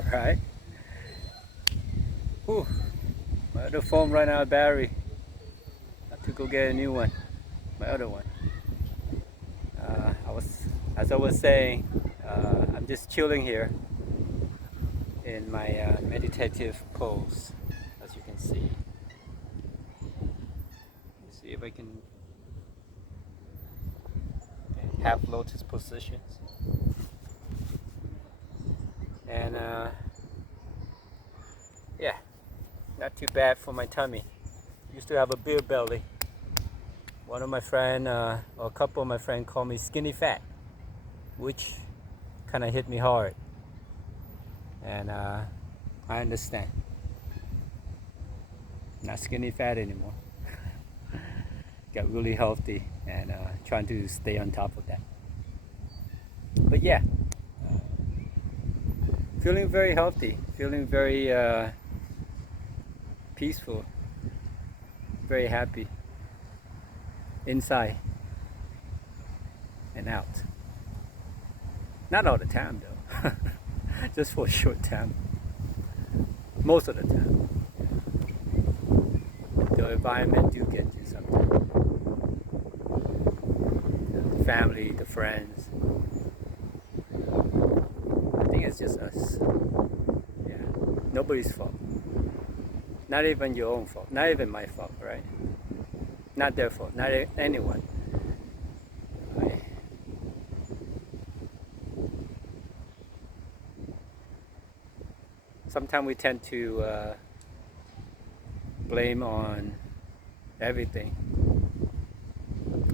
Alright. My other phone ran out of battery. I have to go get a new one. My other one. As I was saying, I'm just chilling here in my meditative pose, as you can see. Let's see if I can half lotus positions. And yeah, not too bad for my tummy. Used to have a beer belly. One of my friend, or a couple of my friends call me skinny fat, which kind of hit me hard. And I understand. Not skinny fat anymore. Got really healthy and trying to stay on top of that. But yeah, feeling very healthy, feeling very peaceful, very happy inside and out. Not all the time though, just for a short time. Most of the time, the environment do get you sometimes. The family, the friends. I think it's just us. Yeah, nobody's fault. Not even your own fault. Not even my fault, right? Not their fault. Not anyone. Right. Sometimes we tend to blame on everything.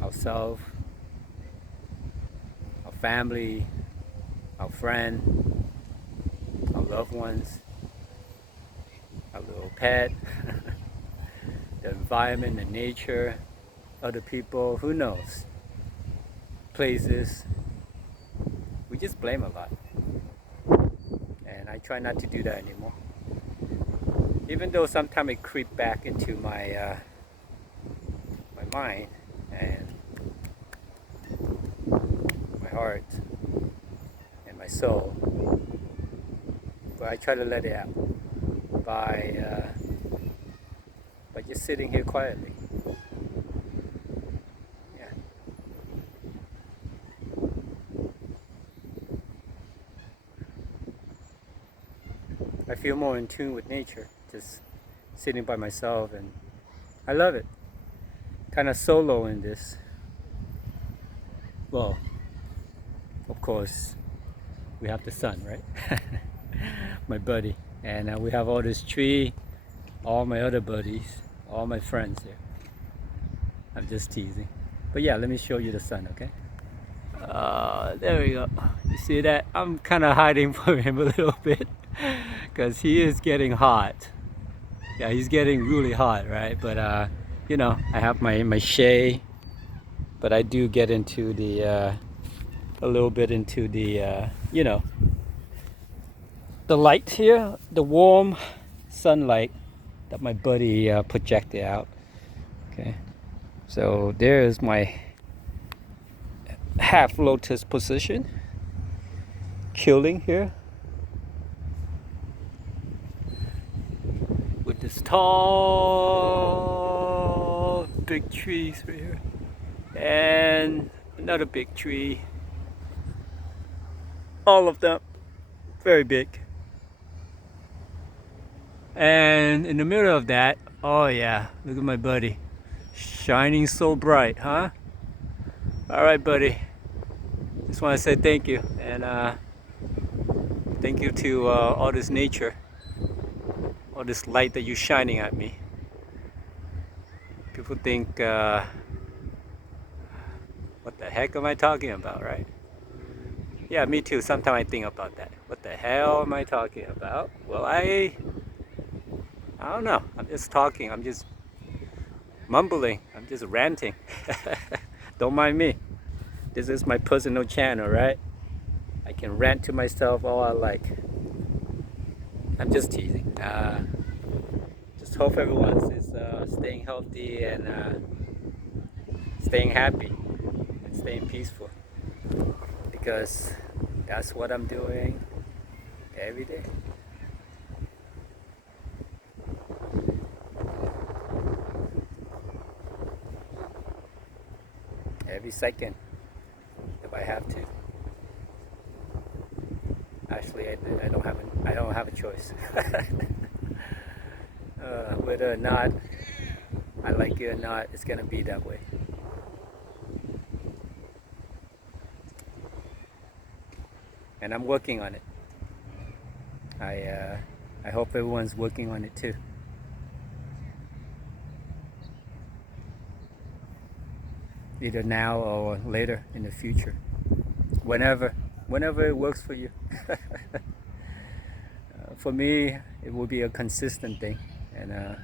Ourselves, our family, our friend, our loved ones, our little pet, the environment, the nature, other people, who knows, places. We just blame a lot. And I try not to do that anymore. Even though sometimes it creeps back into my my mind and my heart and my soul, but I try to let it out by just sitting here quietly. Yeah. I feel more in tune with nature, just sitting by myself, and I love it. Kind of solo in this. Well, of course, we have the sun, right? My buddy. And we have all this tree, all my other buddies, all my friends here. I'm just teasing. But yeah, let me show you the sun, okay? There we go. You see that? I'm kind of hiding from him a little bit because he is getting hot. Yeah, he's getting really hot, right? But you know, I have my shade, but I do get into the a little bit into the you know, the light here, the warm sunlight that my buddy projected out. Okay, so there's my half lotus position, chilling here with this tall big trees right here and another big tree, all of them very big. And in the middle of that, oh yeah, look at my buddy, shining so bright, huh? All right, buddy, just want to say thank you, and thank you to all this nature, all this light that you're shining at me. People think, what the heck am I talking about, right? Yeah, me too. Sometimes I think about that. What the hell am I talking about? Well, I don't know. I'm just talking. I'm just mumbling. I'm just ranting. Don't mind me. This is my personal channel, right? I can rant to myself all I like. I'm just teasing. Just hope everyone is staying healthy and staying happy and staying peaceful, because that's what I'm doing every day. maybe second if I have to. Actually, I don't have a choice. Whether or not I like it or not, it's gonna be that way. And I'm working on it. I hope everyone's working on it too. Either now or later in the future. Whenever it works for you. For me, it will be a consistent thing, and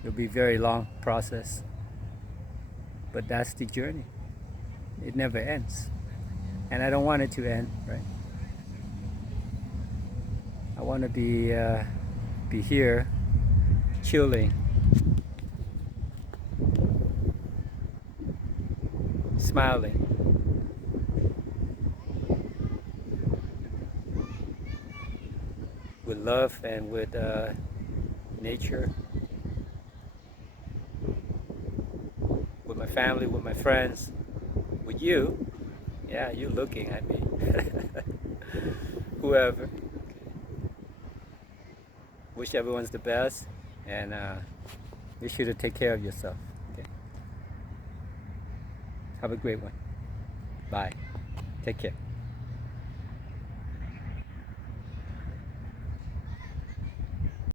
it'll be a very long process. But that's the journey. It never ends, and I don't want it to end, right? I want to be here, chilling, smiling, with love and with nature, with my family, with my friends, with you. Yeah, you looking at me. Whoever. Wish everyone's the best, and be sure to take care of yourself. Okay? Have a great one. Bye. Take care.